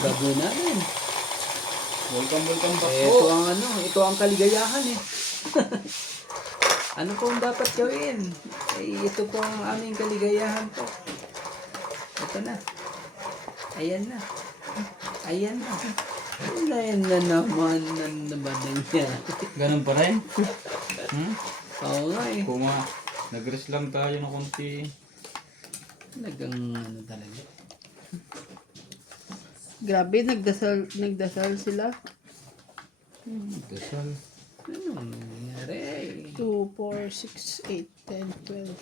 Gagawin natin. Welcome back Ito po. ang ito ang kaligayahan eh. Ano po ang dapat gawin? Ito po ang aming kaligayahan po. Ito na. Ayan na. Ayan na. Ayan na naman. Ano ba nangyari? Ganun pa rin? Oo nga eh. Kung nag-rest lang tayo ng konti. Nagang talaga. Grabe, nagdasal sila. Dasal. Anong nangyari? 2, 4, 6, 8, 10, 12.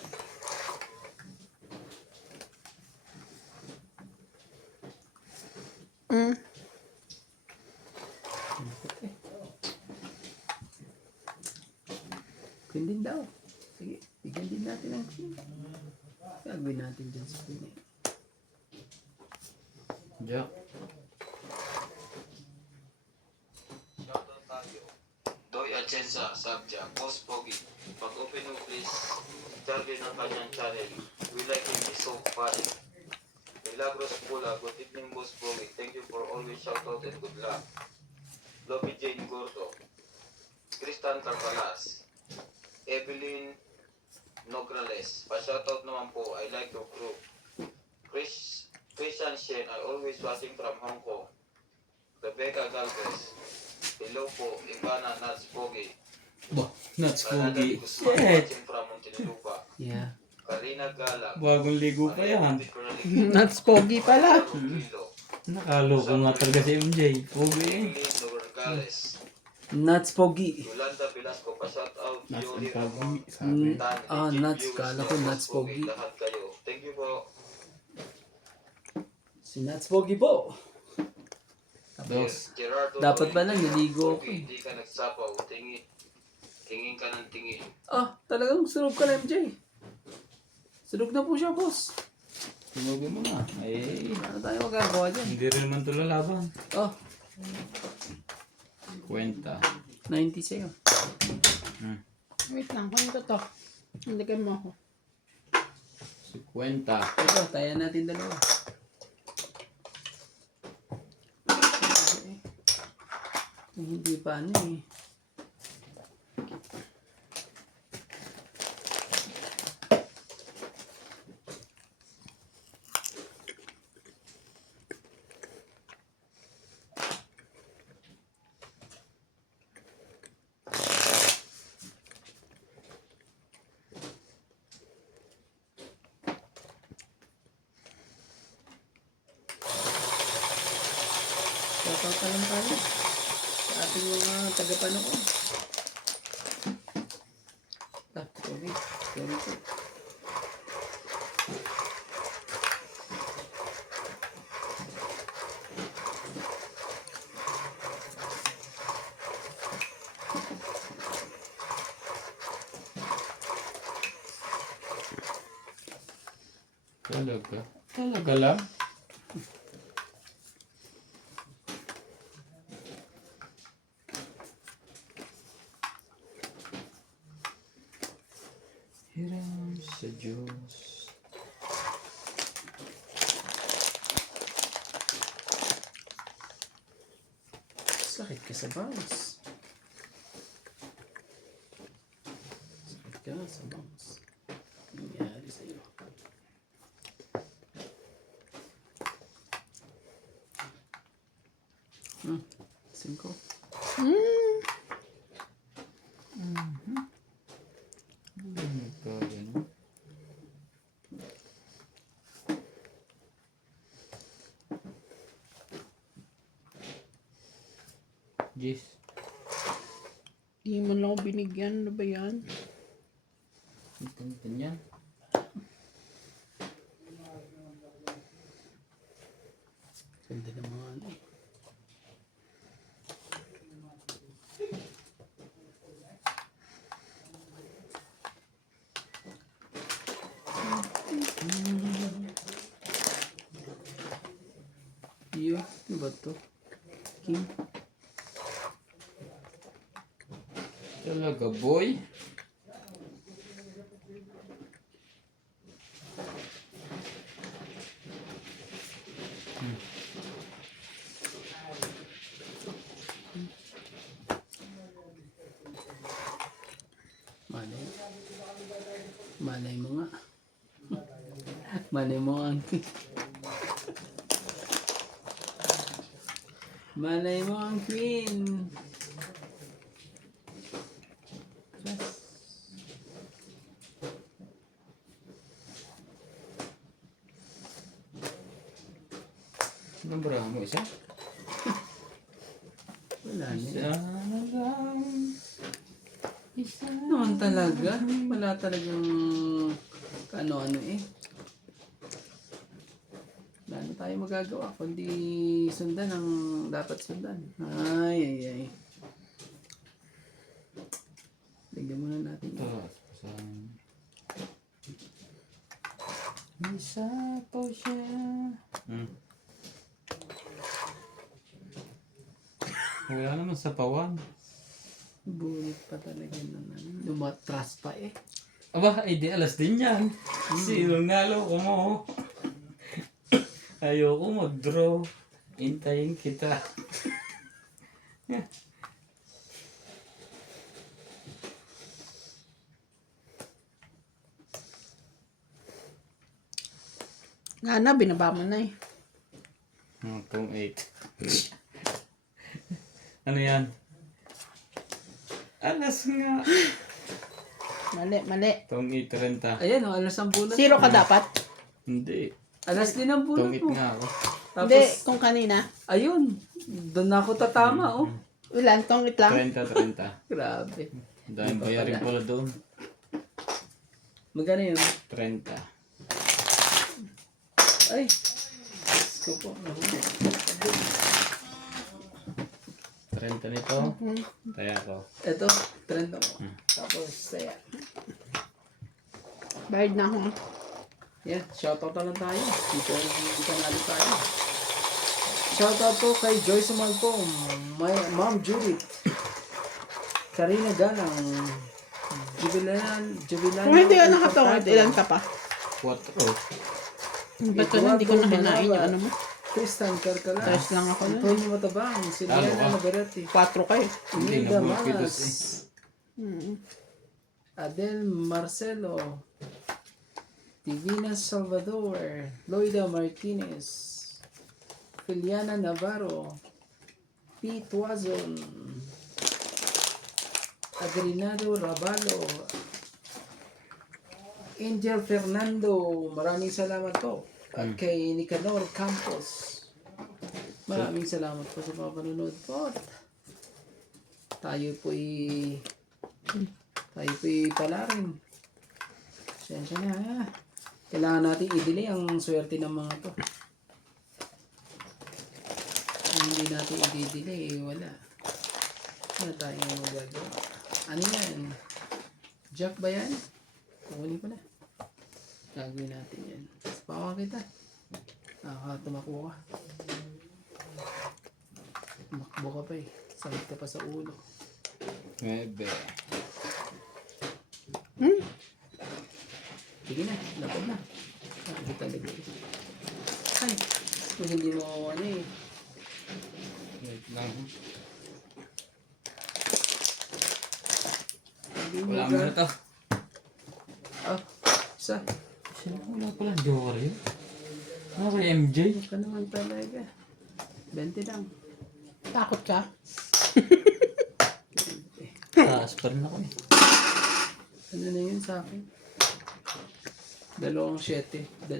Queen din daw. Sige, bigyan din natin ng queen. Gagawin natin dyan sa queen eh. Jack. Shoutout tayo. Doy Atienza, Sabja, Boss Pogi. Pag-open mo please, Charlie ng kanyang channel. We like him, he's so funny. Milagros Pula, good evening Boss Pogi. Thank you for always shoutout and good luck. Lobby Jane Gordo. Tristan Carpalas. Evelyn Nograles. Pa-shoutout naman po, I like your group. Christian Shen, I always watching from Hong Kong. Rebecca Galvez. Hello po, Ivana Nats Pogi. Bah, nuts Canada pogi. Guzman, Shit. watching from Muntinlupa. Yeah. Karina Gala. Bagong ligo pa yan. Nuts pogi pala. Nakaloko nga talaga si MJ. Pogi eh. Evelyn Nogales. Nuts pogi. Yolanda Velasco, pa-shoutout. Nuts Yuri and pogi. Ramon. Sabi. Nuts. Kala ko nuts pogi. Lahat kayo. Thank you po. Si Nuts pogi po. Dos. Gerardo Dapat Roy. pala, naligo ako eh. Hindi ka nagsapaw. Tingin ka ng tingin. Talagang sunog ka na MJ. Sunog na po siya, boss. Tinugin mo na. Eh, Ano tayo magagawa dyan? hindi rin naman ito lalaban. Oh, Kwenta. 90 sa'yo. Wait lang, kunin ko to. Hindigan mo ako. 50. Ito, tayo natin dalawa. Hindi pa ano eh. Shoutout pa lang tayo sa ating mga tagapanood. Sorry. Sorry po. Talaga. Talaga lang. Hiram sa Diyos. Sakit ka sa bangs. Sakit ka sa bangs. Ano nangyari sa'yo? Cinco. Nagkagano. Jis. Di mo lang ako binigyan. Ano ba yan? Itan yan. Ganda ng mga ano eh. Iyo, ano ba to? King. Talaga, boy. Malay mo nga. Malay mo ang... Malay mo ang queen. Yes. Anong bra mo isa? Wala na. Isa na lang. Isa Noon talaga. Wala talagang ano-ano eh. Wala na tayo magagawa kundi sundan ang dapat sundan. Ay. Tignan muna natin. ito. Isa po siya. Wala naman sa pawan. Bulit pa talaga naman. Lumatras pa eh. Aba, ay di alas din yan. Sinunalo ko mo. Ayoko mag-draw. Intayin kita. Nga na, binaba mo na eh. Tong 8. Ano yan? Alas nga. Mali. Tong 8.30. Ayan o, alas ang bunot. Zero ka dapat? Hindi. Alas din ang Tong bunot 8 mo. nga ako. Hindi, Tapos, kung kanina. ayun. Doon ako tatama oh. Ilan? Tong lang? 30. Grabe. Dahil bayarin pala doon. Magkano yun? 30. Ay. Gusto po. 30 nito. Kaya ko. Ito, trend mo. Tapos, saya. Bayad na ako. Yan, shoutout na lang tayo. Dito kanalo tayo. Shoutout po kay Joyce Umalco, Ma'am Judith, Karina Galang, Jubilan. Kung hindi ka nakatawad, ilan ka pa? 4. Ba't yun, hindi ko na hinain yung ano mo? Tristan Carcala, Tres lang ako nun. Antonio Matabang, Silvana Navarrete, 4 kayo. Hindi Linda na bumipitos Manas, Adel Marcelo, Divina Salvador, Loida Martinez, Filiana Navarro, Pete Wazon, Adrinado Rabalo, Angel Fernando, maraming salamat po. At kay Nicanor Campos, maraming salamat po sa mga panonood po. Tayo po'y pala rin. Sensya na ha. Kailangan natin i-delay ang swerte ng mga to. Kung hindi natin i-delay, wala. Ano tayo magagawa? Ano yan? Jack ba yan? Kukunin ko na. Gagawin natin yan. Pawa kita. Tumakbo ka. Tumakbo ka pa eh. Sakit ka pa sa ulo. 9. Sige na, lapad na. Sabi talaga eh. Ay, kung hindi mo ano eh. Wait lang. Hindi mo Wala mo na to. Isa. Sino wala pala? Joker yun? Ano kay MJ? Huwag ka naman talaga. 20 lang. Takot ka? Taas pa rin ako eh. Ano na yun sa akin? 2 7. 2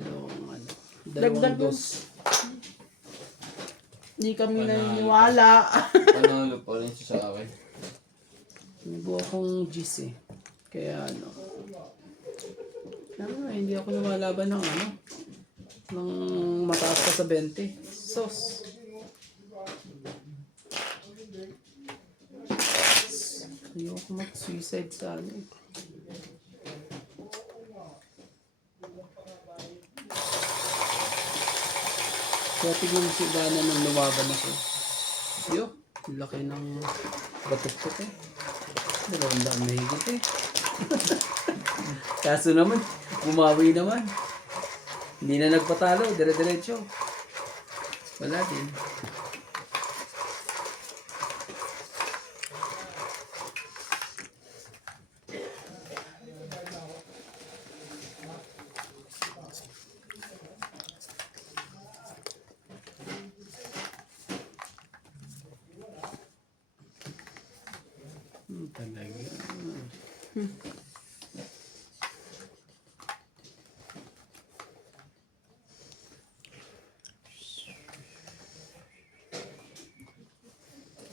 Dagdag yun. 2 Hindi kami Panalo. naniniwala. Panalo pa rin siya sa akin. Nabuo akong G's eh. Kaya hindi ako lumalaban ng ng mataas pa sa 20. Sos. Ayoko mag-suicide sa eh. Kaya tignan mo si Ivana nung lumaban ako. Yo, laki ng batok ko eh. 200 na higit eh. Kaso naman, bumawi naman. Hindi na nagpatalo, dire-diretso. Wala din.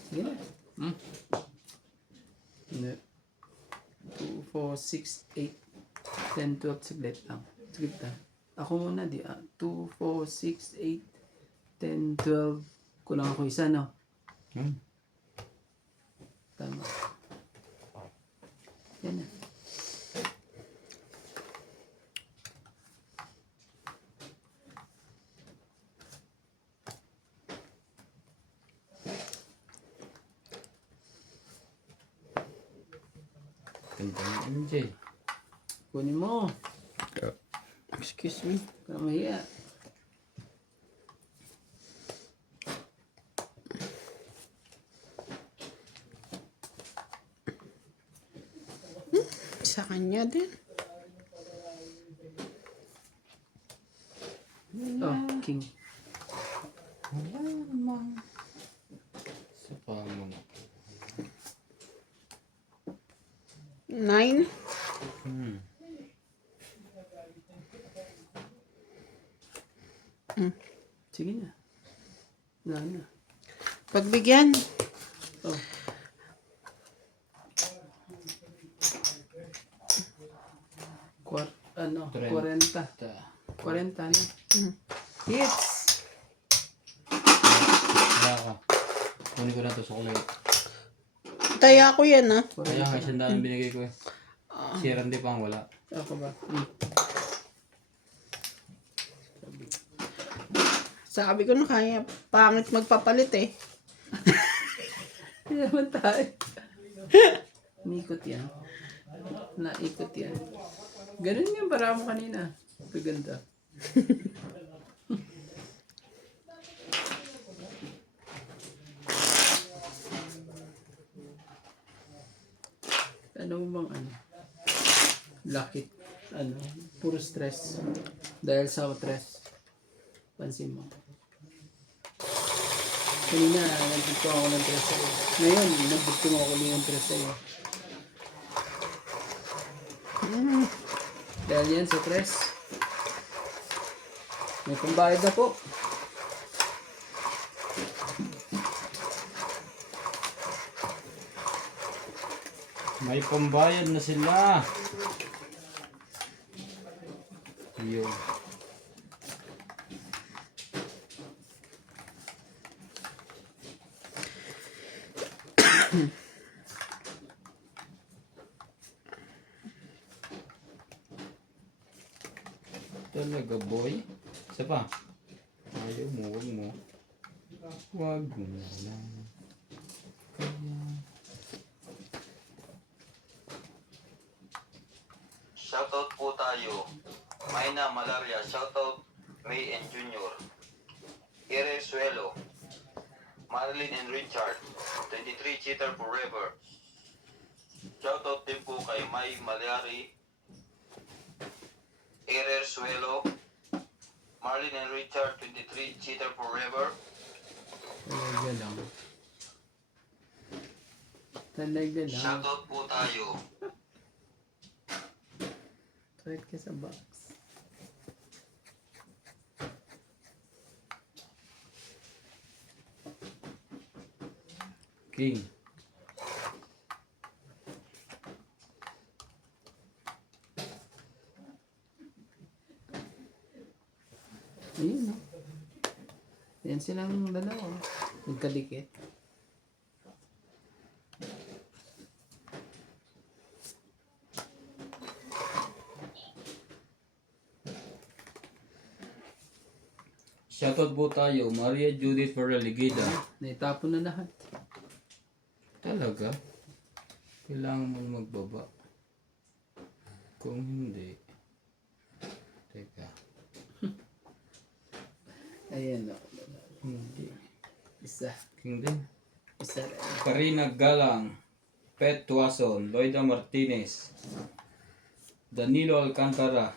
Sige na. 2, 4, 6, 8, 10, 12. Saglit lang. Saglit lang. Ako muna di. 2, 4, 6, 8, 10, 12. Kulang ako isa, no? Tama. Yan na. Ganda ni MJ. Kunin mo. Excuse me. Kaya mahiya. Sa kanya din. Oh, king. Wala naman. Sa pamang. 9. Sige na. Wala na. Pagbigyan. Oh. Ano? 40. 40 na. Hits! Kaya ako. Kunin ko na to sa kulay. Taya ko yan, ah. Kaya nga, 100 binigay ko eh. Si Randy pang wala. Ako ba? Sabi ko na kaya pangit magpapalit eh. Hindi naman tayo. Umiikot yan. Naikot yan. Ganun yung para mo kanina. Kaganda. Ano mo bang ano? Lakit. Ano? Puro stress. Dahil sa stress. Pansin mo. Kanina, nagdito ako ng stress sa'yo. Ngayon, nagdito ako ng stress sa'yo. Dahil yan sa stress. May pambayad na po. May pambayad na sila. Yun. Talaga boy. Isa pa. Ayaw mo, wag mo. Wag mo lang. Shoutout po tayo. Mayna Malaria. Shoutout May and Junior. Ire Suelo. Marilyn and Richard. 23 Cheater Forever. Shoutout din po kay May Malyari. Ire Suelo. Marlin and Richard. 23 Cheater Forever. Talaga lang. Talaga lang. Shoutout po tayo. Try ka sa box. King. Ayun, no? Yan silang dalawa. Nagkadikit. Shoutout po tayo. Maria Judith Ferreligida. Naitapon na lahat. Talaga? Kailangan mo magbaba. Kung hindi. Teka. Ayan, no? Hindi. Isa. King din. Isa rin. Karina Galang. Pet Tuason. Loida Martinez. Danilo Alcantara.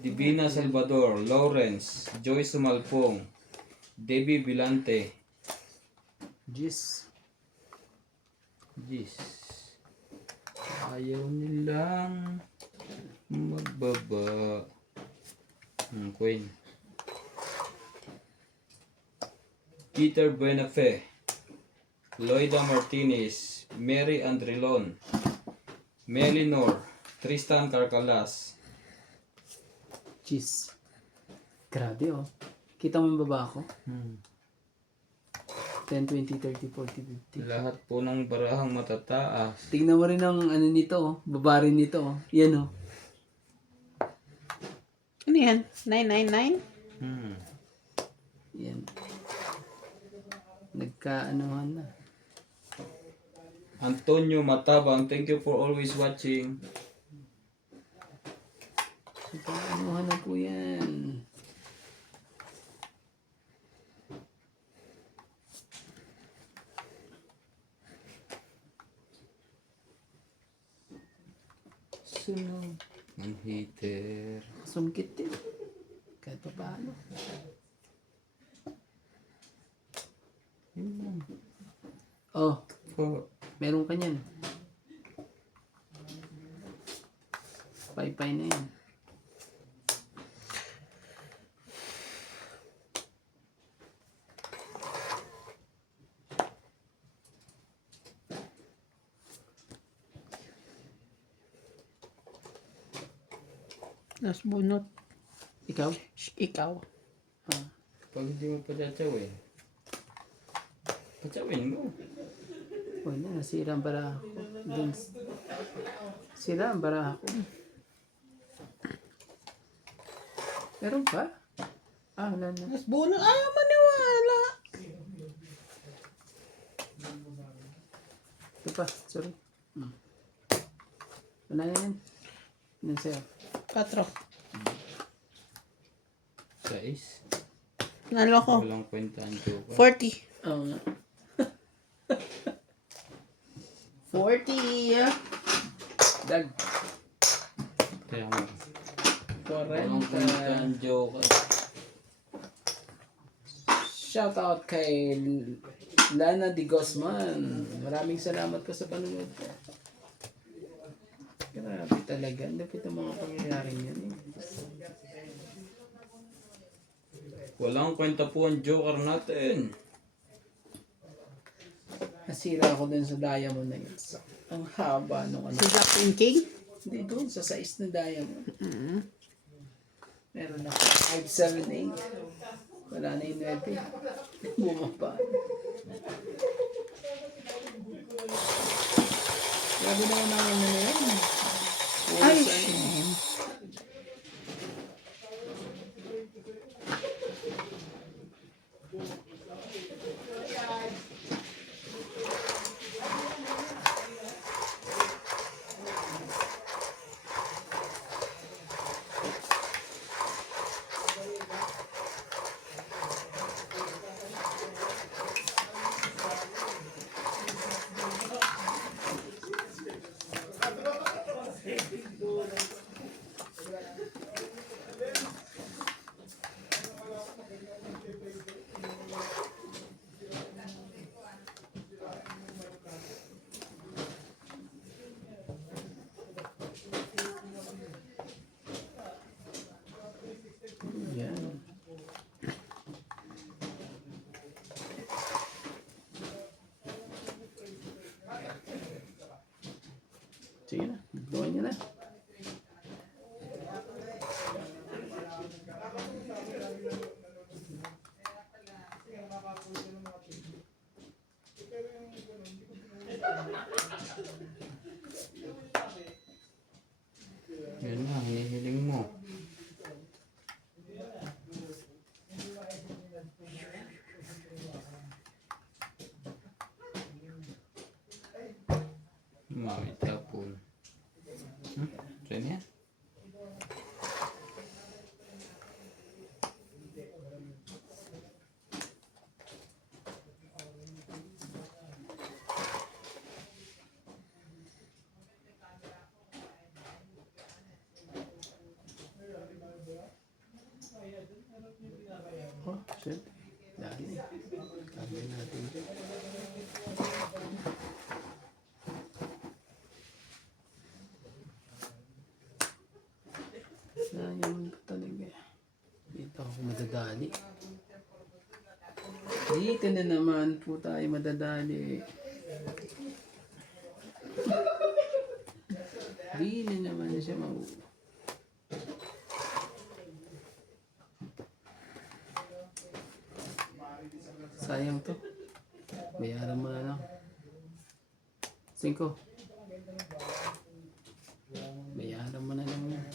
Divina Salvador. Lawrence. Joyce Sumalpong. Debbie Vilante. Jis. Yes. Ayaw nilang magbaba. Queen. Peter Buenafe, Loida Martinez, Mary Andrelon, Melinor, Tristan Carcalas. Jeez. Grabe oh. Kita mo yung baba ko? 10, 20, 30, 40, 50. Lahat po ng barahang matataas. Tingnan mo rin ang ano nito oh. Baba rin nito oh. Yan oh. Ano yan? 999? Yan. Nagka-anuhan na. Antonio Matabang, thank you for always watching. Nagka-anuhan na po yan. Sunog ng heater. Sumkit din. Kahit pa paano. Oh, Po. meron ka niyan. Pay-pay na yan. Nas bunot. Ikaw? Ikaw. Ah. Pag hindi mo patsawin, patsawin mo. Uy na, nasira ang baraha ko. Dun. Sira ang baraha ko. Meron pa? Ah, wala na. Nas bunot. Ah, maniwala. Ito pa, sorry. Wala na yan. Yan sa'yo. 4. 6. Nalo ko. Walang kwenta ang joke. 40. Oo nga. 40. Dag. Kaya mo. Walang kwenta 40. ang joke. Shout out kay Lana Di Guzman. Maraming salamat po sa panonood ko. Grabe talaga. Ang lapit ang mga pangyayari niyan eh. Walang kwenta po ang joker natin. Nasira ako dun sa diamond na yun. Ang haba nung ano. Si Jackson King. Hindi doon sa size na diamond. Mm-hmm. Meron ako 578. Wala na yung 9. Bumaba. Grabe naman naman na yun. Ay, Yan. Sige na. Gawin niyo na. Yun na, hinihiling mo. Mami tapon. Saan yan? Oh, shit. Dali. Sabi natin. Ako madadali. Dito na naman po tayo madadali. Di na naman siya sayang to. Bayaran mo na lang. 5. Bayaran mo na lang yan.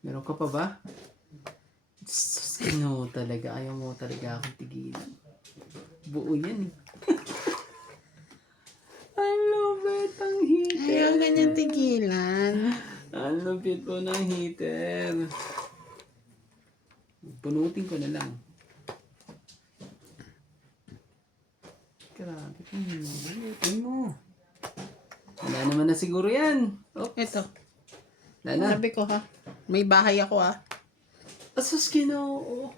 Meron ka pa ba? Sino talaga? Ayaw mo talaga akong tigilan. Buo yan eh. I love it, ang heater. Ayaw ganyan tigilan. Ang lupit po ng heater. Punutin ko na lang. Grabe. Punutin mo. Wala naman na siguro yan. Oh, Ito. wala na. Sabi ko ha. May bahay ako ha. Asus Ginoo.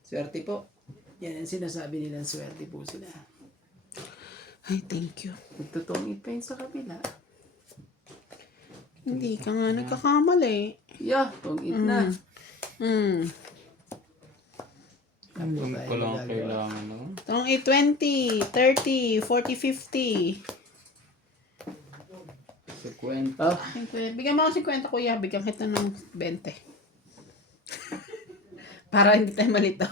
Swerte po. Yan ang sinasabi nilang swerte po sila. Ay, thank you. Nagtutungit pa yun sa kabila. Hindi ka nga nagkakamali. Yeah, tungit na. Ang ko lang kailangan, no? Itong 20, 30, 40, 50. Sa kwento. Oh, Bigyan mo ako 50 kuya. Bigyan kita ng 20. Para hindi tayo malito.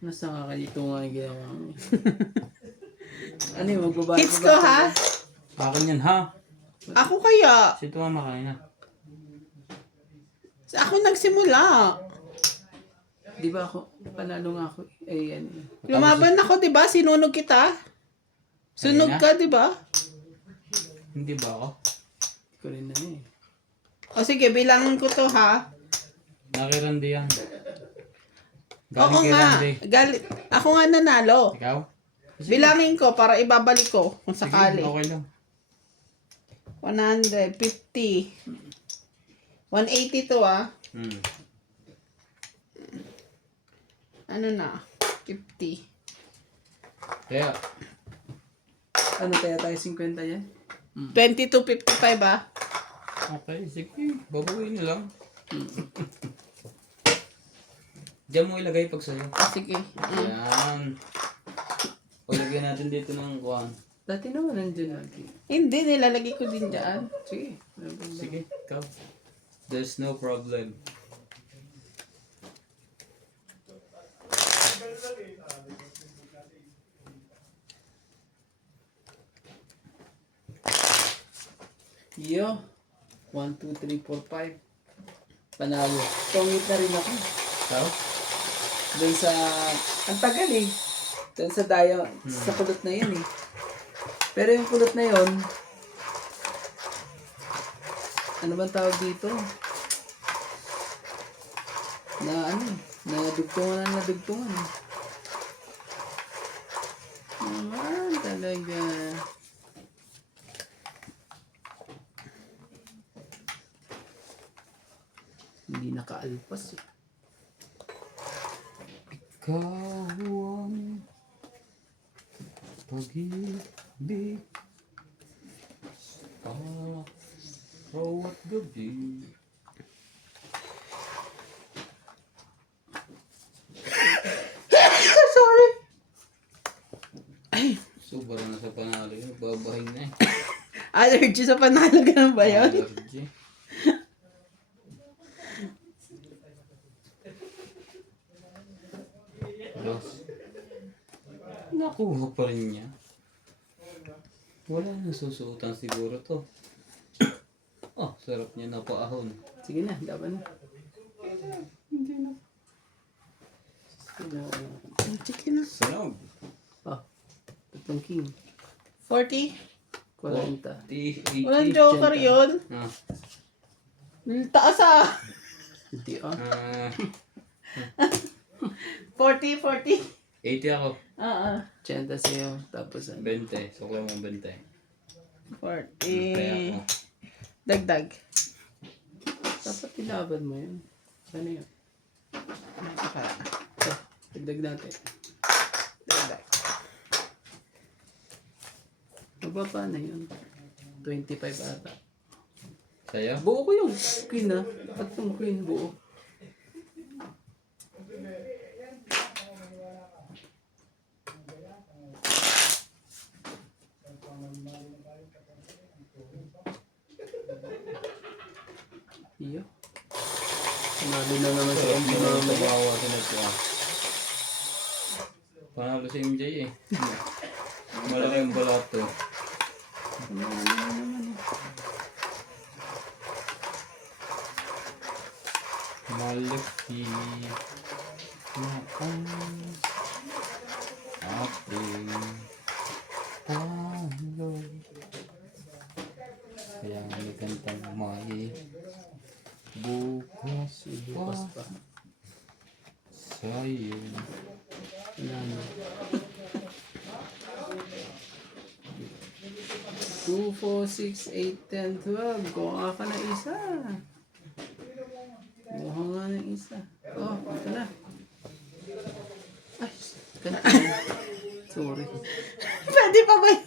nasa kakalito nga yung ginawa mo. Ano yung magbabayad? Hits ko ha. Akin yan, ha? Ako kaya. Si ito nga makain na. Ako nagsimula. Di ba ako, panalo nga ako. Eh, yan. Lumaban ako, di ba? Sinunog kita. Sunog ka, di ba? Hindi ba ako? Hindi ko rin na eh. O sige, bilangin ko to ha. Nakirandi yan. Oo Galing kay nga. Randy. Ako nga nanalo. Ikaw? Bilangin ko para ibabalik ko kung Sige, sakali. okay lang. 150. 180 to ah. Ano na? 50. Kaya, Ano kaya tayo 50 yan? 20 to 55 ah. okay, sige. Babawiin na lang. Diyan mo ilagay pag sa'yo. Sige. Yan. Paglagyan natin dito ng kuhan. Dati naman nandiyan lagi. Hindi, nilalagay ko din dyan. Sige. Sige, ikaw. There's no problem. Yo. 1, 2, 3, 4, 5. Panalo. Tungit na rin ako. Ikaw? Doon sa... Ang tagal eh. Doon sa dayo. Sa kulot na yun eh. Pero yung kulot na yun... Ano bang tawag dito? Na ano? Nadugtungan. Naman talaga. Hindi nakaalpas eh. Ikaw ang pag-ibig sa bawat gabi. Sorry. Sobra na sa panalo yun. Babahing na eh. Allergy sa panalo ganun ba yun? Allergy. Dos. Nakuha pa rin niya. Wala nang susuotan siguro to. Oh, sarap niya napaahon. Sige na, laban na. Hindi na. Sige na. Sarap. Oh, tatlong king. 40. 40. Walang joker yun. Ah. Taas ah. Hindi ah. 40, 40. 80 ako. Oo. 80 sa'yo. Tapos ano? 20. Sukla mo 20. 40. Kaya ako. Dagdag. Dapat ilaban mo yun. Ano yun? Ito, dagdag natin. Dagdag. Mababa na yun. 25 ata. Sa'yo? Buo ko yung queen ah. Tatlong queen buo. Iyo. Panalo na naman So, sa ang MJ mga mamaya. tabawa din ito ah. Panalo si MJ eh. Malaki ang balato. Panalo na naman eh. Malaki na ang ating talo. Kaya nga may kantang may bukas Bukas pa. sa'yo. Panalo. 2, 4, 6, 8, 10, 12. Kuha ka na isa. Kuha nga ng isa. Oh, ito na. Ay, ganito. Sorry. Pwede pa ba yun?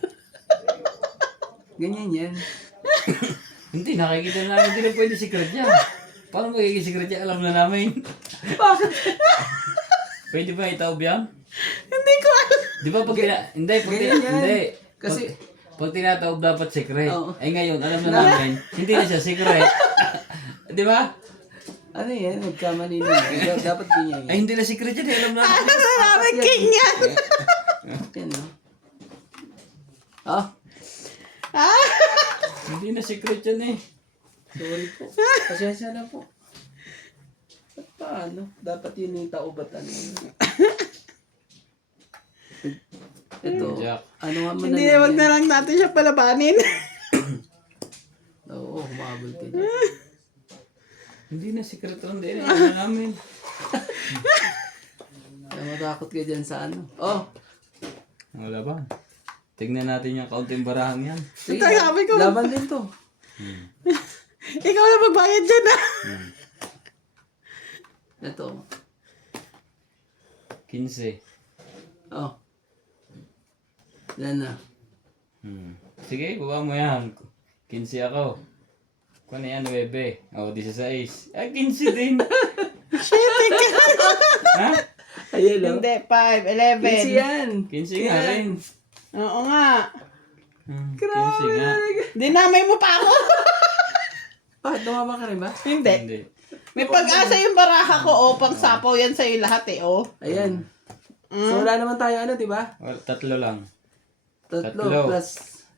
Ganyan yan. Hindi, nakikita namin hindi na pwede secret yan. Paano magiging secret yan? Alam na namin. Bakit? Pwede ba itaob yan? Hindi ko alam. Di ba pag hindi, pag Ganyan yan. hindi. Kasi, Pag tinataob dapat secret. Oo. Eh ngayon, alam na namin, hindi na siya secret. Di ba? ano yan? Nagkamali na yan. Dapat ganyan Ay yan. hindi na secret yan, alam na. Namin king yan. Yan, no? Ah, Ah! Hindi na secret yan eh. sorry po. Pasensya na po. At paano? Dapat yun yung taob at ano yun. Ito, Jack. ano nga mo Hindi na na wag na lang natin siya palabanin. Oo, humabol ka dyan. Hindi na secret lang din, alam na namin. Kaya matakot ka dyan sa ano. Oh, Wala ba? Tignan natin yung kaunting barahang yan. sige, Ito, sabi ko. laban din to. Ikaw na magbayad dyan ah. Ito. 15. Oh. Yan na. Sige, baba mo yan. 15 ako. Kung ano yan, 9. O, 16. Ah, 15 din. Ha? Ayan lang. Hindi, 5, 11. Easy yan. 15 nga rin. Oo nga. 15 nga. Dinamay mo pa ako. Ah, tumama ka rin ba? Hindi. Hindi. May pag-asa yung baraha ko, oh. Pang sapaw yan sa'yo lahat eh, oh. Ayan. So wala naman tayo ano, di ba? Well, 3 lang. Tatlo Tatlo. plus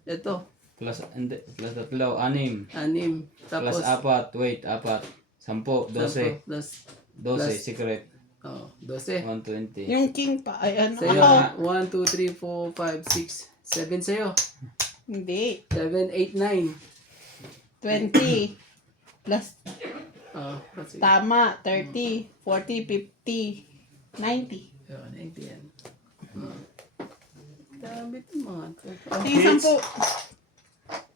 ito, Plus, hindi. Plus 3. 6. 6. Tapos Plus 4. Wait, 4. 10. 12. plus 12. Secret. oh, 12. 120. Yung king pa. Ay, ano? Sa'yo, Ako. 1, 2, 3, 4, 5, 6, 7 sa'yo. Hindi. 7, 8, 9. 20. Plus, Oh, kasi. tama. 30, 40, 50, 90. Yun, 90 yan. Dami ito mga to.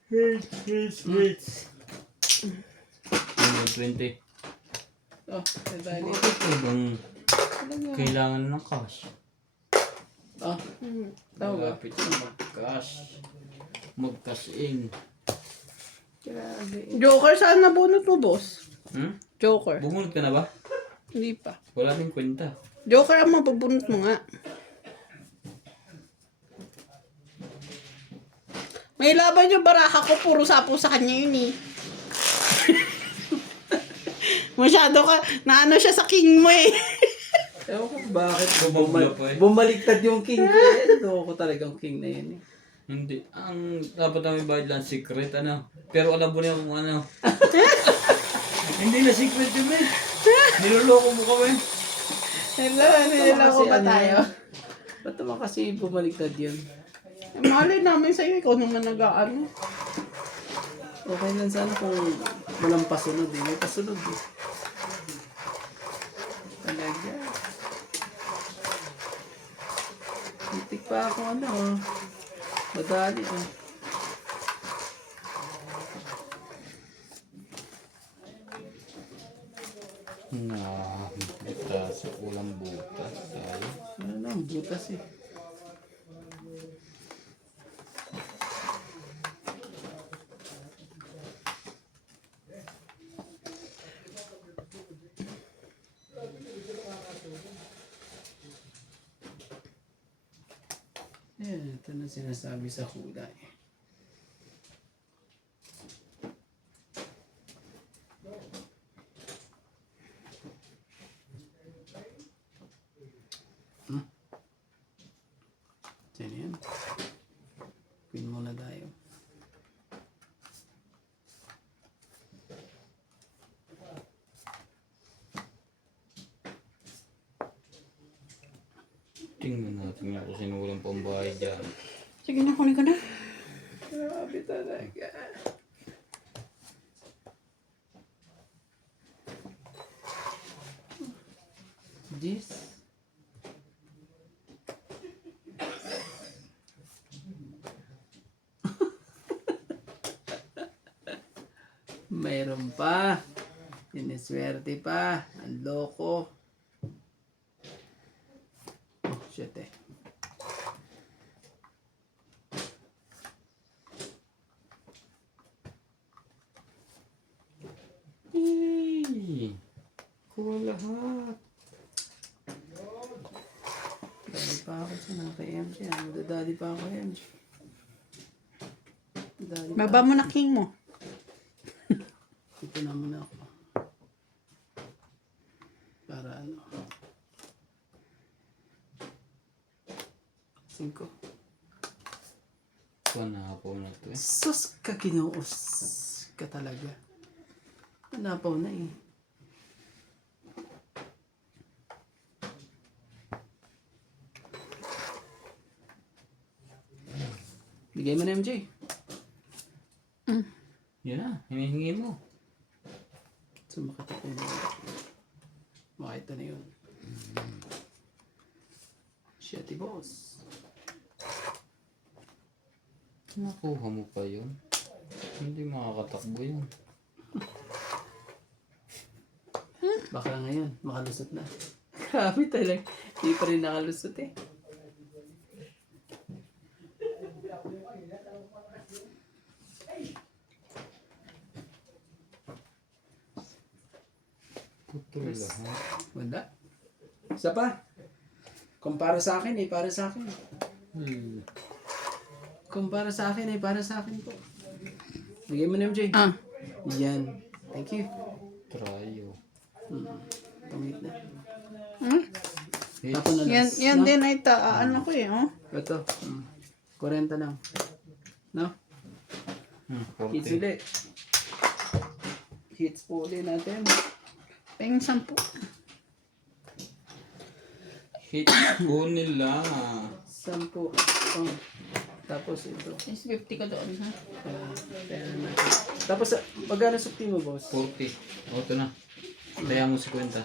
Sige, 10. Wait. 120. Oh, nadali. Bakit ibang kailangan ng cash? Oh, tama ba? Malapit na mag-cash. Mag-cash in. Grabe. Joker, saan nabunot mo, boss? Joker. Bumunod ka na ba? Hindi pa. Wala rin kwenta. Joker ang mabubunot mo nga. May laban yung baraka ko, puro sapo sa kanya yun eh. Masyado ka, naano siya sa king mo eh. Ewan ko bakit Bumabla pa eh. bumaliktad yung king ko. Ito ko talagang king na yan eh. Hindi. Ang dapat namin bayad lang secret ano. Pero alam mo na kung ano. Hindi na secret yun eh. Niloloko mo kami. Hello, niloloko ba tayo? Ba't naman kasi bumaliktad yun? Eh, malay namin sa'yo, ikaw naman nag-aano. Okay lang sana kung walang pasunod eh. May pasunod eh. Talaga. Titik pa ako ano oh. Madali ah. Butas. Ulang butas tayo. Ano lang, butas eh. Ito na sinasabi sa kulay. Diyan yan. Pin muna tayo. Tingnan natin nga kung sino walang pambayad dyan. Sige na, kunin ko na. Grabe talaga. This. Mayroon pa. Siniswerte pa. Ang loko. Oh, shit eh. Hey! Kuha lahat. Dali pa ako sa kay MJ. Madadali pa ako kay MJ. Dali pa. Baba mo na king mo. Ito na muna ako. Para ano. 5. Kuha na po na to eh. Sus ka kinuos ka talaga. Napaw na eh. Bigay mo na MJ. Yan na, hinihingi mo. Sumakit ako na. Makita na yun. Shitty boss. Nakuha mo pa yun. Hindi makakatakbo yun. Baka ngayon, makalusot na. Grabe talaga. Hindi pa rin nakalusot eh. Putol lahat. Wala. Isa pa. Kung para sa akin eh, para sa akin. Kung para sa akin eh, para sa akin po. Bigay mo na MJ. Ah. Yan. Thank you. Trayo. Pangit na. Hmm? Tapon na Yan, last. yan No? din ay ano ko eh, oh. Ito. 40 lang. No? Hits 40. ulit. Hits po ulit natin. Peng 10. Hit po nila. 10. Oh. Tapos ito. Is 50 ka doon, ha? Pera na. Tapos, magkano sukti mo, boss? 40. O, ito na. Kaya mo 50.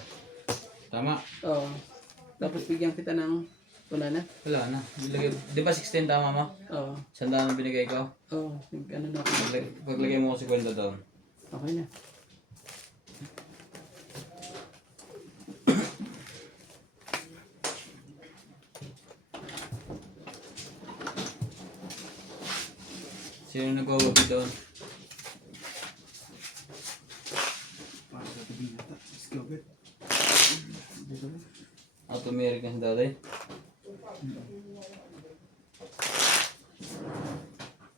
Tama. Oo. Tapos bigyan kita ng... Wala na? Wala na. Ilagay, di ba 16 tama mo? Oo. Sandaan ang binigay ko. Oo. Ano na ako? Paglagay mo ko 50 doon. Okay na. Sino nag-uwabi doon? Auto American dati.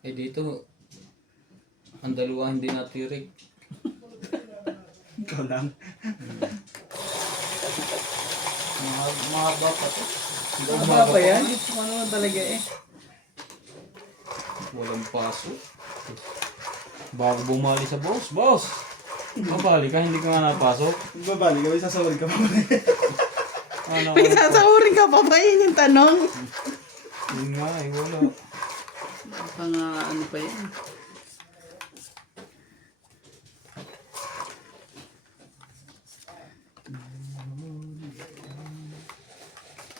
Eh dito, ang dalawa hindi natirig. Ikaw lang. Mahaba pa to. Mahaba pa yan? Ano naman talaga eh. Walang paso. Bago bumali sa boss. Boss! Mabali ka, hindi ka nga napasok. Babali ka, may sasawari ka pa. Ano? May sasahurin ka pa ba? Yun yung tanong. Yun nga eh, wala. Pang ano pa yan?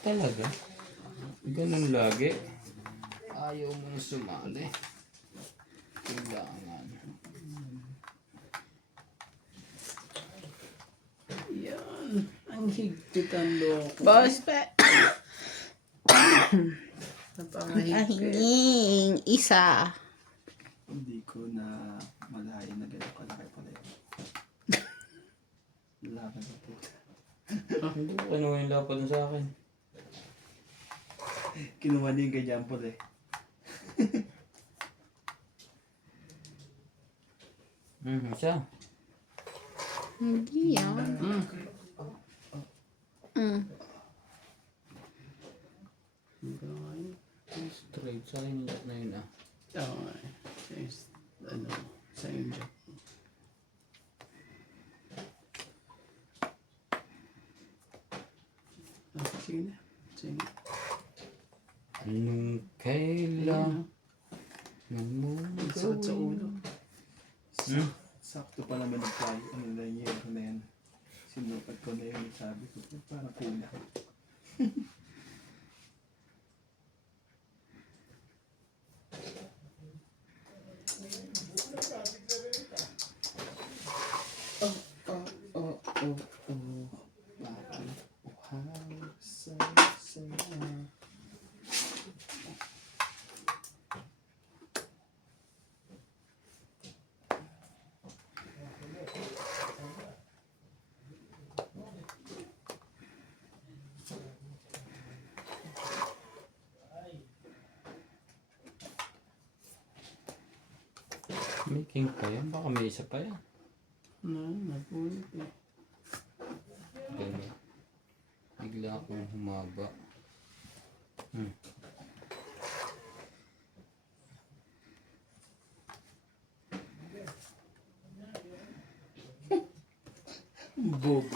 Talaga? Ganun lagi? Ayaw mo na sumali. Kailangan. Yan. Ang higpit ang loko. Boss, pe. Napakahigpit. Ahinging isa. Hindi ko na malayan na gano'n kalaki pala yun. Laban na po. Hindi ko kinuha yung lapad sa akin. Kinuha niya yung kay Jampol eh. Siya. Hindi yan. Straight sa akin na yun ah. Okay. Ano, sa inyo. Sige na. Sige. Anong kailan mo Sakit sa ulo. Sakto pa naman yung tayo. Ano na year na yan. Sinukat ko na yun. Sabi ko, parang kulang. May king pa yan. Baka may isa pa yan. Napunit eh. Ganyan. Bigla akong humaba. Bobo.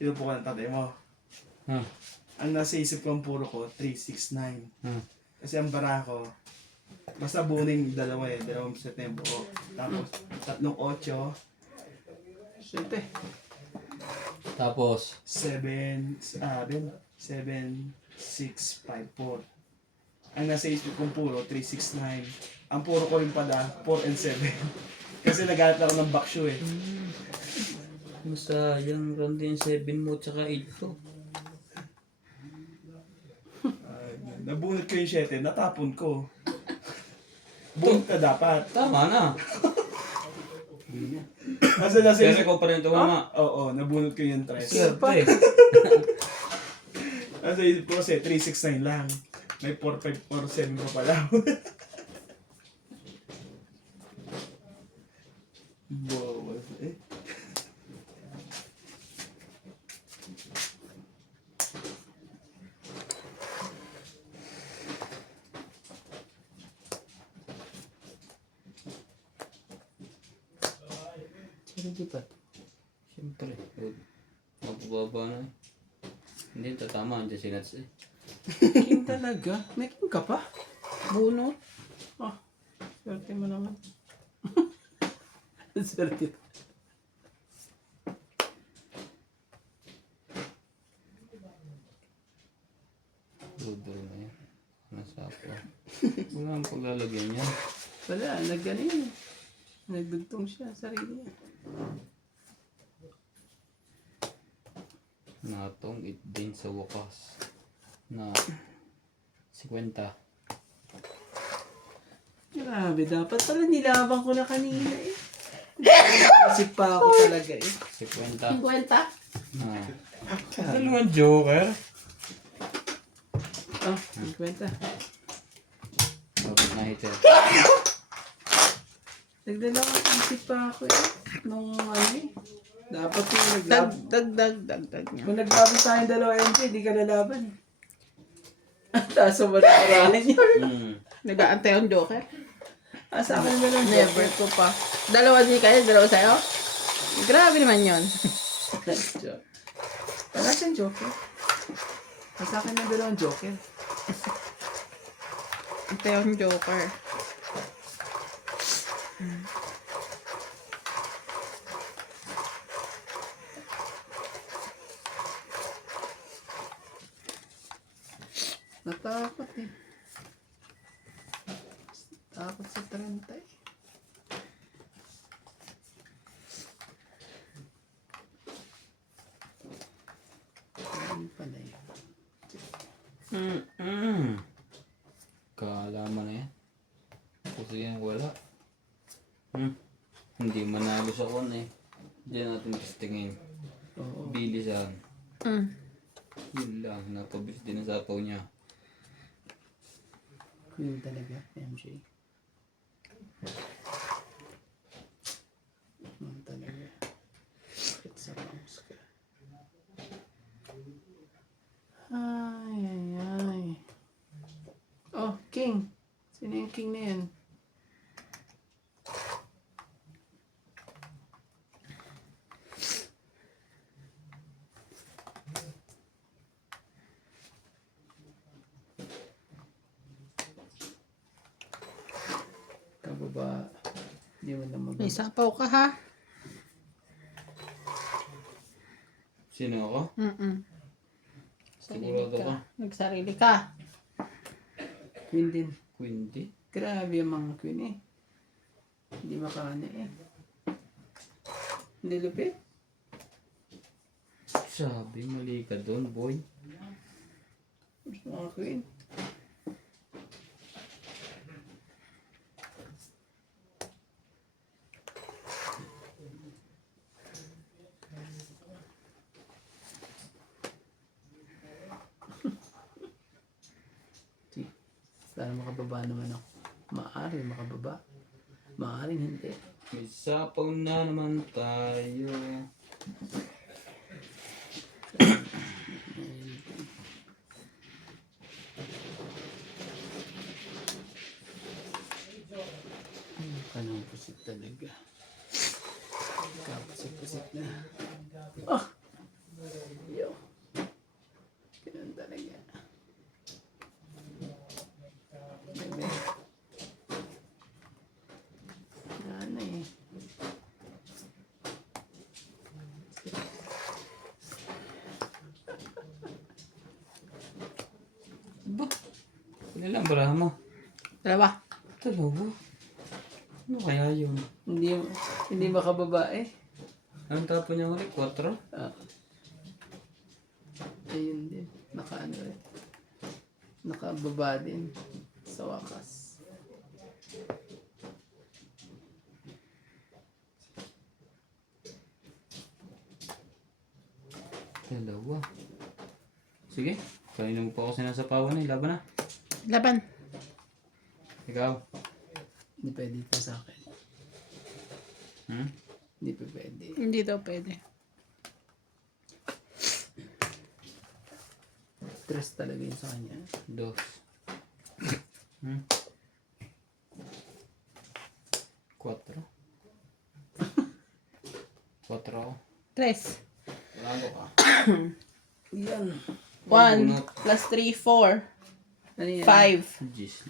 Ito po ka ng tatay mo. Ang nasa isip ko ang puro ko, 369. Kasi ang bara ko, basta buning dalawa eh, 2 September. Tapos, 3-8, Siyete. Tapos, 7-6-5-4. Ang nasa isip kong puro, 369. Ang puro ko rin pala, 4 and 7. Kasi naghanap ako ng backshoe eh. masayang round din 7 mo tsaka 8 ko. Nabunot ko yung 7, natapon ko. Bunot ka dapat. Tama na. Kasi nasa Pero isip ikaw pa rin tumama. Oo, nabunot ko yung 3. Swerte. Nasa isip ko kasi 369 lang. May 4-5-4-7 ko pala. Bawas eh. Sige pa. Siyempre. Mabababa na eh. Hindi, tatama. Andiyan si Nats eh. King talaga? May king ka pa? Bunot. Swerte mo naman. Swerte. Dudol na yan. Nasa ako. Wala ang paglalagyan yan. Wala, nagano yun. Nagdugtong siya, sarili niya. Natong it din sa wakas. Na 50. Grabe, dapat pala nilaban ko na kanina eh. Isip pa ako talaga eh. 50. 50. Ah. Dalawang joker. Oh, 50. Bakit na hitter? Nagdalawang isip pa ako eh. Nung ano eh. Dapat yung naglaban. Dagdag niya. Kung naglaban sa akin dalawa MJ, di ka nalaban. Taas mo na parahan niya. Nag-aantay ang joker. Sa akin na lang. Never ko pa. Dalawa din kayo, dalawa sa'yo. Grabe naman yun. Wala siyang joker. Sa akin na dalawang joker. Antay ang joker. Natakot eh. Takot sa 30 eh. Ano pala yun? Kaalaman na yan. Kasi yan wala. Hindi manalo sa kon eh. Diyan natin testingin. Oo. Bilisan. Mm. Yun lang. Napabilis din ang sapaw niya. Queen talaga, MJ. Queen talaga. Bakit sa mouse ka? Ay, ay, ay. Oh, King. Sino yung King na yan? Kababa. Hindi mo na May mag- sapaw ka ha? Sino ako? Sarili Sigurado ka. ka? Nagsarili ka. Queen din. Queen D? Grabe yung mga queen eh. Hindi makana eh. Hindi lupit. Sabi, mali ka doon, boy. Mga queen. Sana makababa naman ako. Maaari makababa. Maaaring hindi. May sapaw na naman tayo. Kanang pusit talaga. Kapusit-pusit na. Oh! Yo. Ganun talaga. Bebe. Ano eh. Ba? Ilan baraha mo? Dalawa. Dalawa? Ano kaya yun? Hindi makababa eh. Anong tapo niya ulit? 4? Ah. Ayun din. Nakaano rin. Nakababa din. Sa wakas. Dalawa. Sige. Kanina mo pa ako sinasapawan eh. Laban na. Laban. Ikaw. Hindi pwede ito sa akin. Hmm? Hindi pa pwede. Hindi daw pwede. Stress talaga yun sa kanya. 2. Hmm? 4. 4 ako. Tres. Lalo ka. Yan. 1 plus 3, 4. Ano yan? 5, Jeez.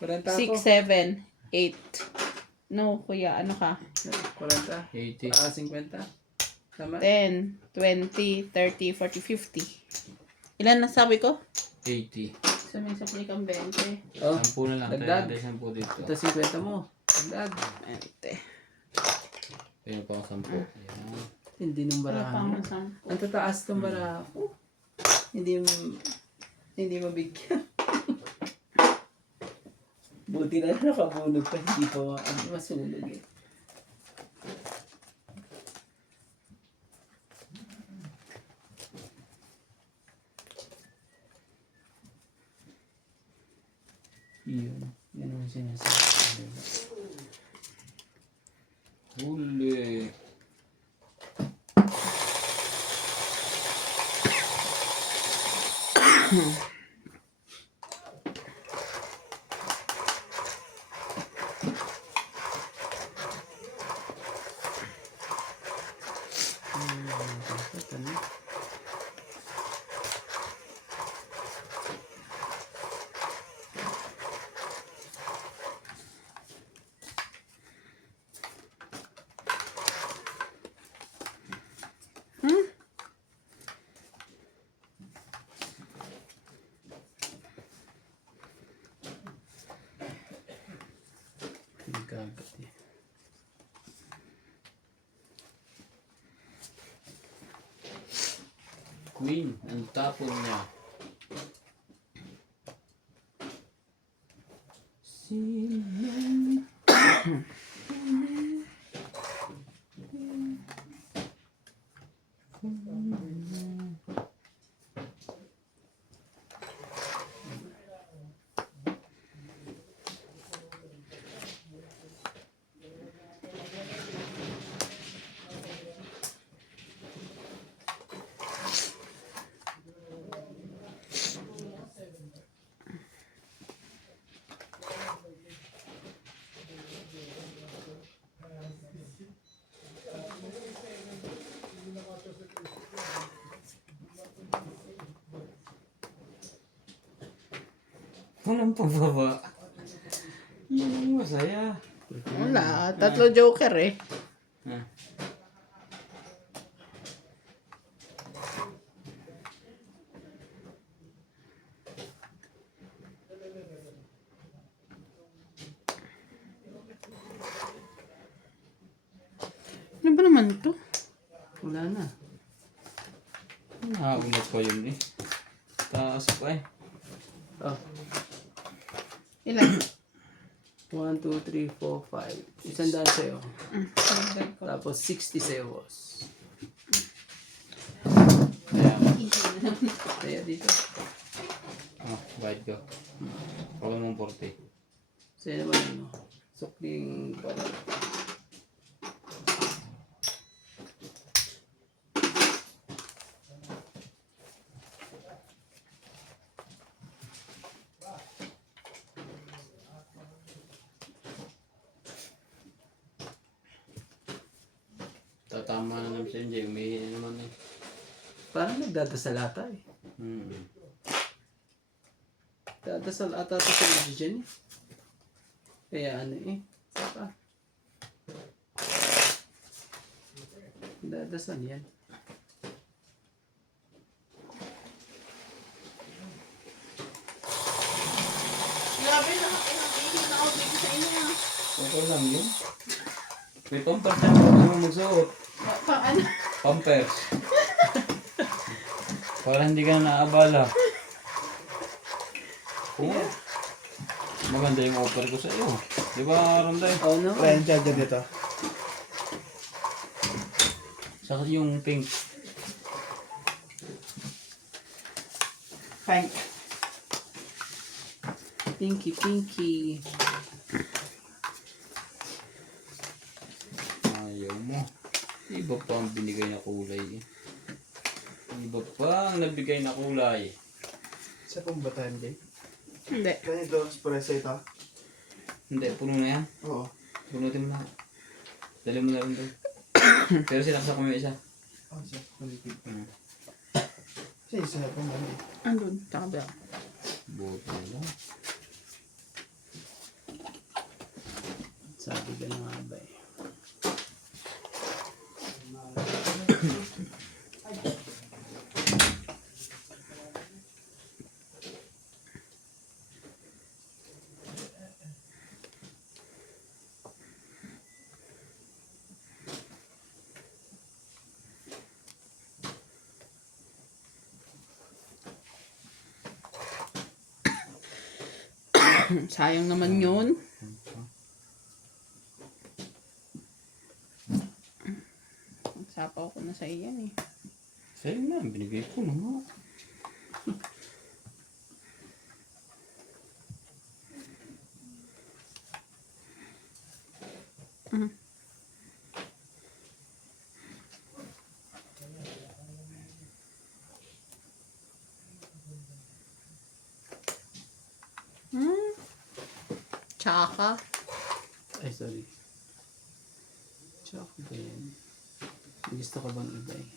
40 ako. 6, 7, 8. No, kuya, ano ka? 40. 80. 50. Tama? 10, 20, 30, 40, 50. Ilan na sabi ko? 80. Sabi kang 20. Oh. 10 na lang. Dagdag. Tayo 10 dito. Ito 50 mo. Dagdag. 20. Kaya pa ako 10. Ayan. Hindi nung Wala pang barahan. 10. Ang tataas ng baraha ko. Hindi mabigyan. Buti na nakabunod pa. Hindi pa masunog eh. Yun. Yun ang sinasabi. Huli. Nagkagat eh. Queen. Ang tapon niya. Walang pababa. Yan ang masaya. Wala. 3 joker eh. Ah. Ano ba naman to? Wala na. Nakaunat pa yun eh. Taas pa eh. Oh, Ilan? 1, 2, 3, 4, 5. Isang daan sa'yo. Dagdag ko. Tapos 60 sa'yo, boss. Kaya dito. Ah, bayad ko. Pagod mong 40. Sa'yo naman ano. Sukling para. Tatama na naman si MJ. Umihi na naman eh. Parang nagdadasal ata eh. Dadasal ata ito sa oxygen eh. Kaya ano eh. Saka. Dadasal yan. Grabe, nakapinapili na ako dito sa inyo. Okay lang yun. May pampers na ako naman magsuot. Paano? Pampers. Para hindi ka na naabala. Oo. Maganda yung offer ko sa iyo. Di ba, Ronday? Oh no. Ryan charger dito. Saka yung pink. Thank. Pinky, pinky. Ayaw mo. Iba pa ang binigay na kulay eh. Iba pa ang nabigay na kulay. Sa pong ba tayo, Jay? Hindi. Ganito, espresso ito. Hindi, puno na yan. Oo. Punutin mo na. Dali mo na rin doon. Pero sinaksa ko may isa. Oh, sa paligid. Hmm. Kasi isa na pong ano eh. Andun, sa kabila. Buti na lang. Sabi ka na nga ba eh. Sayang naman yun. Sapaw ko na sa iyan eh. Sa'yo na, binigay ko na nga. Mhm. Tsaka. Ay, sorry. Chocolate ba yan? May gusto ka bang iba eh?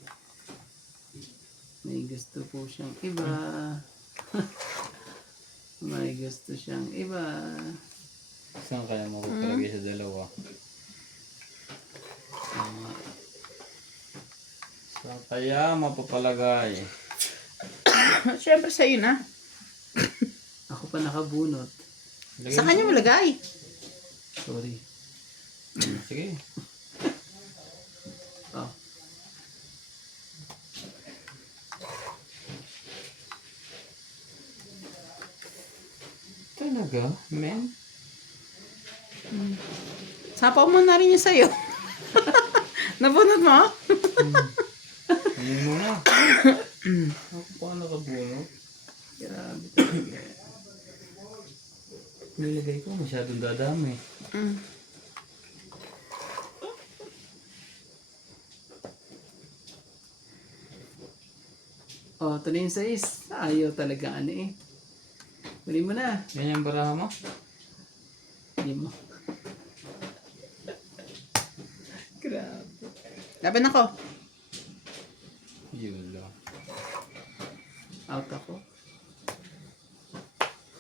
May gusto po siyang iba. May gusto siyang iba. Saan kaya mapapalagay sa dalawa? Saan kaya mapapalagay? Siyempre sa'yo na. Ako pa nakabunot. Lagay Sa mo. kanya malagay. Sorry. Sige. Oh. Talaga, man? Sapaw mo na rin yung sa'yo. Nabunod mo? Ano mo na? Ako pa nakabunot. Grabe talaga. Nilagay ko, masyadong dadami. Mm. Oh, ito na yung size. Ayaw talaga ano eh. Huli mo na. Ganyan baraha mo? Hindi mo. Grabe. Laban ako. Yun lang. Out ako.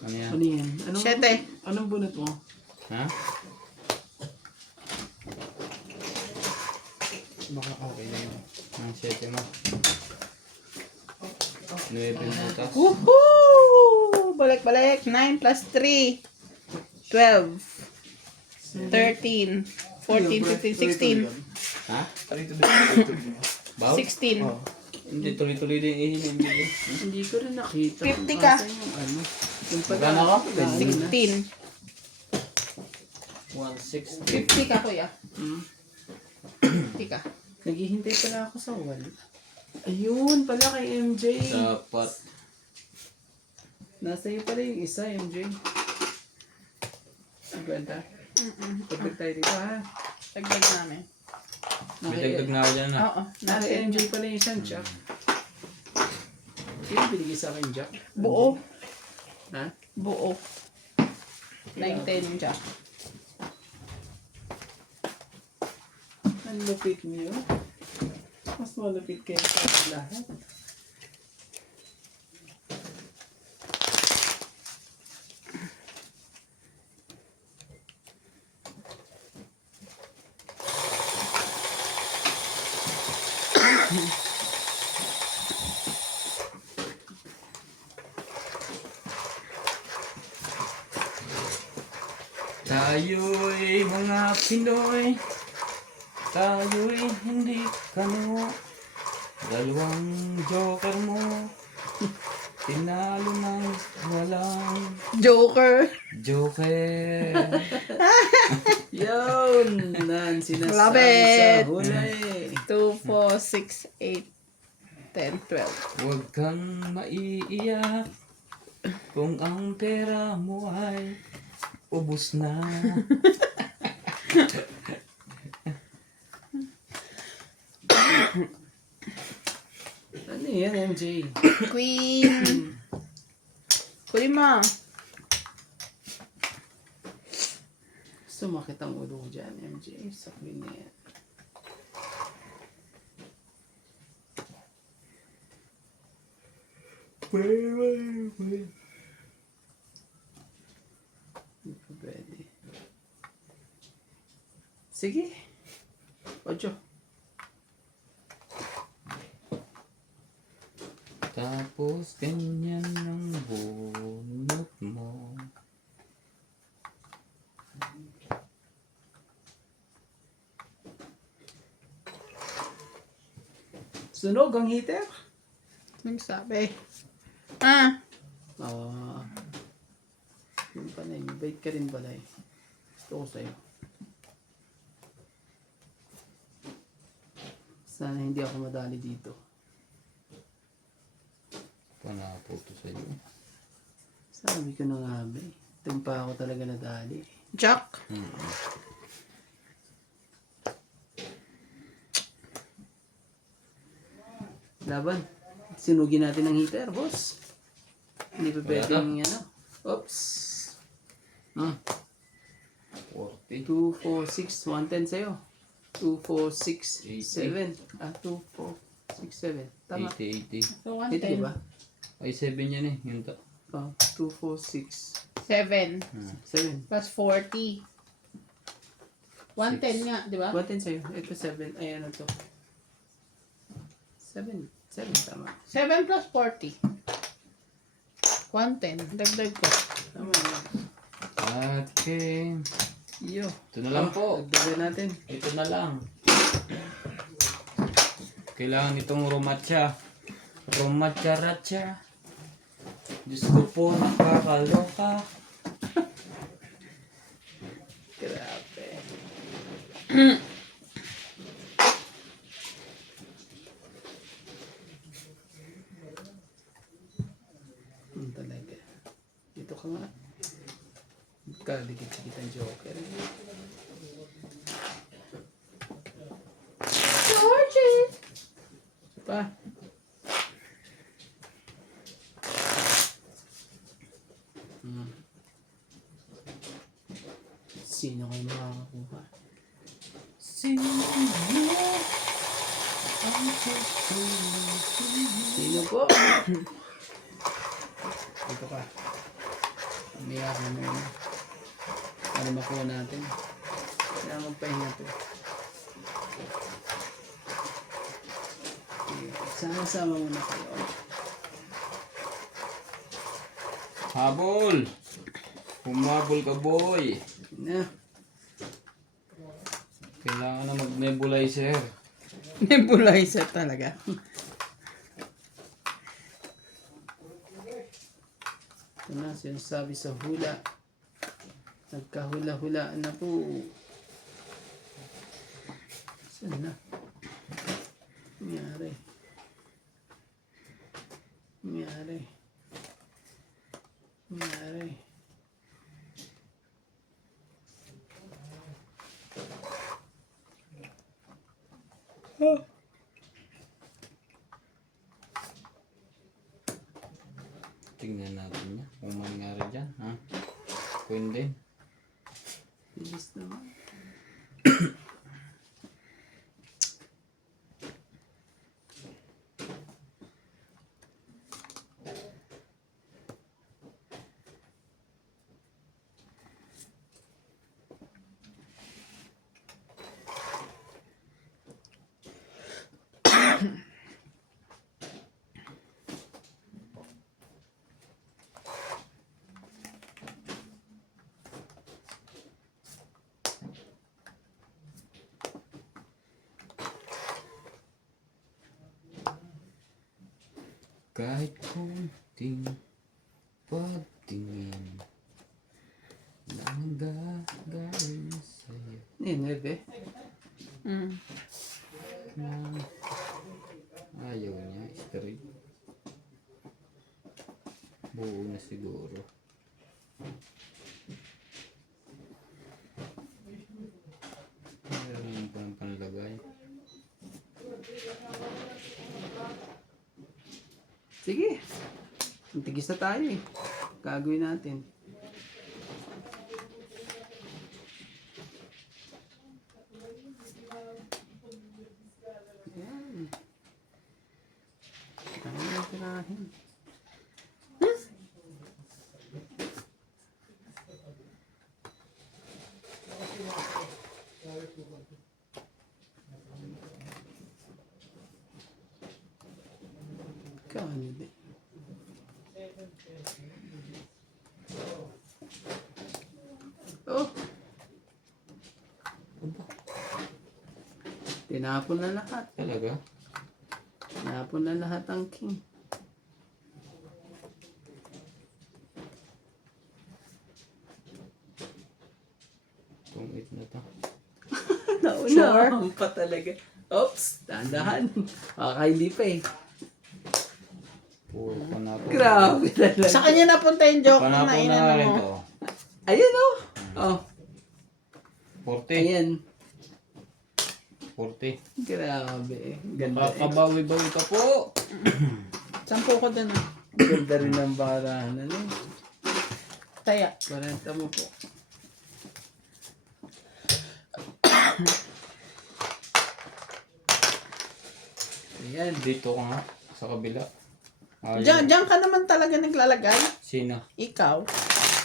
Ano yan? Ano yan? Anong, 7. anong bunot mo? Ha? Baka okay na yun. Ang 7 mo. 9 butas. Woohoo! Balik-balik. 9 plus 3. 12. 13. 14, 15, 16. Ha? Rito dito. Baw? 16. Oh. Hindi, tuloy-tuloy din ihinim. Hindi ko rin nakita. 50 ka. Asan yung ano? Yung pala. Magkano ka? Gano'n na. 16. 160. 50 ka, kuya. Hmm. 50 ka. Naghihintay pala ako sa wall. Ayun pala kay MJ. Dapat. Nasa iyo pala yung isa, MJ. Maganda. Pagdag tayo dito ha. Tagdag namin. May dagdag na ako dyan na. Oo. Nasa Natin. MJ pala yung isang jack. Sino binigay sa akin jack? Buo. Ha? Buo. 9-10 jack. Ang lupit niyo. Mas malupit kayo sa lahat. Tayo'y mga Pinoy. Tayo'y hindi kano. Dalawang joker mo. Tinalo ng walang Joker. joker. Yun! Nan sinasabi Love sa it. huli. 2, 4, 6, 8, 10, 12. Huwag kang maiiyak kung ang pera mo ay ubos na. Ano yan, MJ? Queen. Kunin mo. Sumakit ang ulo ko dyan, MJ. Sa queen na yan. Hindi pa pwede. Sige. 8. Tapos ganyan ang bunot mo. Sunog ang heater? Anong sabi? Ah. Ah. Yun pala yun. Bait ka rin pala eh. Gusto ko sa'yo. Sana hindi ako madali dito. Panapo to sa iyo. Sabi ko na nga ba eh. Tumpa ako talaga nadali. Jack. Laban. Sinugin natin ang heater, boss. Hindi pa Wala pwedeng ano. Oops. 40. 2, 4, 6. 110 sa'yo. 2, 4, 6, 7. 2, 4, 6, 7. Tama. 80. So, Ito 110. ba? Ay, 7 yan eh. Yung Oh, 2, 4, 6, 7. 7. Plus 40. 110 nga, di ba? 110 sa'yo. Ito 7. Ayan ano to. 7. 7 tama. 7 plus 40. 110. Dagdag ko. Tama yan. Okay. Iyo. Ito na lang po. Dagdagan natin. Ito na lang. Kailangan itong romatcha. Romatcha-ratcha. Diyos ko po, nakakaloka. Grabe. Talaga. Dito ka nga. Kadikit-sikit ang joker. Georgie! Pa. Sino kayo makakakuha? Sino po? Dito ka. Umiyakan mo yun. Para makuha natin. Kaya magpahinga to. Okay. Sama-sama muna kayo. Habol! Humabol ka, boy! Na. Kailangan na mag-nebulizer. Nebulizer talaga. Ito na, sinasabi sa hula. Nagkahula-hulaan na po. Saan na? Nangyari. Nangyari. Nangyari. Tingnan natin niya kung mangyari dyan, ha? Kung hindi. Bilis naman. Kahit kunting pagtingin lang gagawin sa'yo Neve. Mm. na ayaw niya, straight. Buo na siguro. Meron pang panlagay. Sige. Tigis na tayo eh. Gagawin natin. Yan. Tayo na tirahin. Kanide. Oh. Tinapon na lahat. Talaga? Tinapon na lahat ang king. Tungit na to. Nauna pa talaga. Oops, dahan-dahan. Hindi pa eh. Puro panapon. Grabe talaga. Sa kanya napunta yung joke na Panapon na inano rin mo. to. Ayan oh. Oh, 40. ayan. 40. Grabe eh. Ganda eh. Kakabawi-bawi ka po. 10 ko din. Ganda rin ng barahan. Ano? Taya. 40 mo po. Ayan. Dito ka nga. Sa kabila. Ayaw. Diyan ka naman talaga naglalagay. Sino? Ikaw.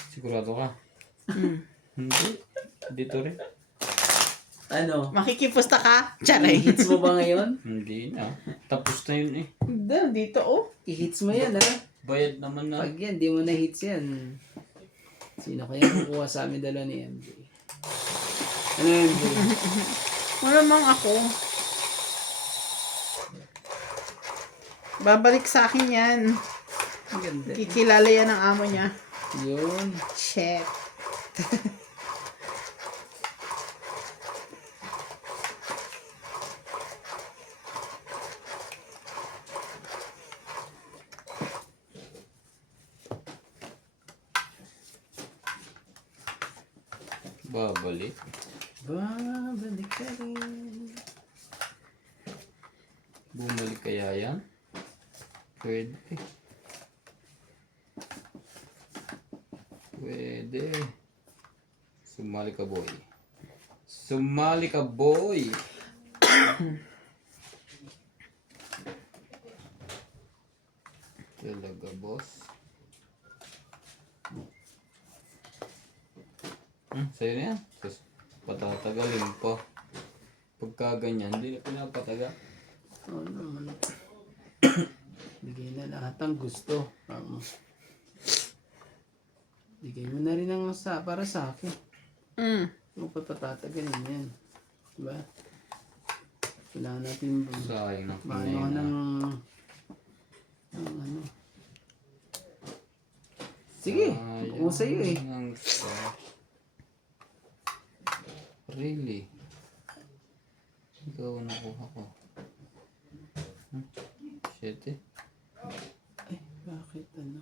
Sigurado ka? Mm. Hindi. Dito rin. Ano? Makikipusta ka? Charay. I-hits mo ba ngayon? Hindi na. Tapos na yun eh. Dito oh. I-hits mo yan ha. Bayad naman na. Pag yan, di mo na-hits yan. Sino kaya kukuha sa amin dala ni MJ? Ano MJ? Wala mang ako. Babalik sa akin yan. Ang ganda. Kikilala yan ng amo niya. Yun. Shit. Babalik. Babalik ka rin. Bumalik kaya yan? Pwede. Pwede. Sumali ka boy. Sumali ka boy. Talaga boss. Sa'yo na yan. Tapos patatagalin pa. Pagka ganyan, hindi na pinapataga. Oo naman. Bigay na lahat ang gusto. Bigay mo na rin ang para sa akin. Huwag pa patatagalin yan. Diba? Kailangan natin Sayang na maano pinay na. ano. Sige, kung sa'yo eh. Really? Ikaw ang nakuha ko. Shit eh. Ay, bakit ano?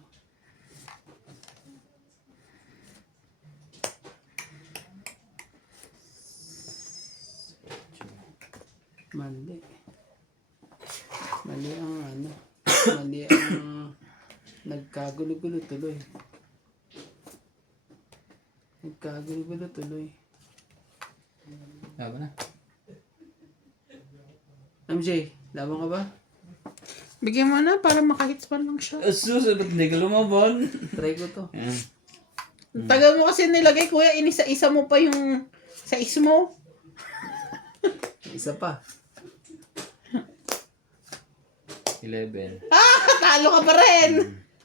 Mali. Mali ang ano. Mali ang nagkagulo-gulo tuloy. Nagkagulo-gulo tuloy. Laban na. MJ, laban ka ba? Bigyan mo na para makahits pa lang siya. Susunod, hindi ka lumaban. Try ko to. Ayan. Tagal mo kasi nilagay, kuya. Inisa-isa mo pa yung size mo. Isa pa. 11. Talo ka pa rin.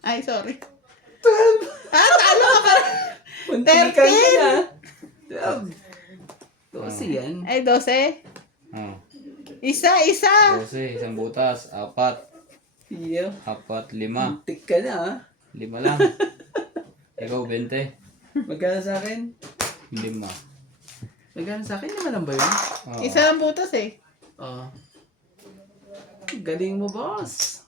Ay, sorry. 12. Talo ka pa rin. Puntikan ka na. 12. 12 yan. Ay, 12. Oh. Isa. 12, isang butas, 4, Iyo. 4, 5. Puntik ka na ha. 5 lang. Ikaw, 20. Magkano sa akin? 5. Magkano sa akin naman lang ba yun? Oh. Isa lang butas eh. Oo. Galing mo, boss.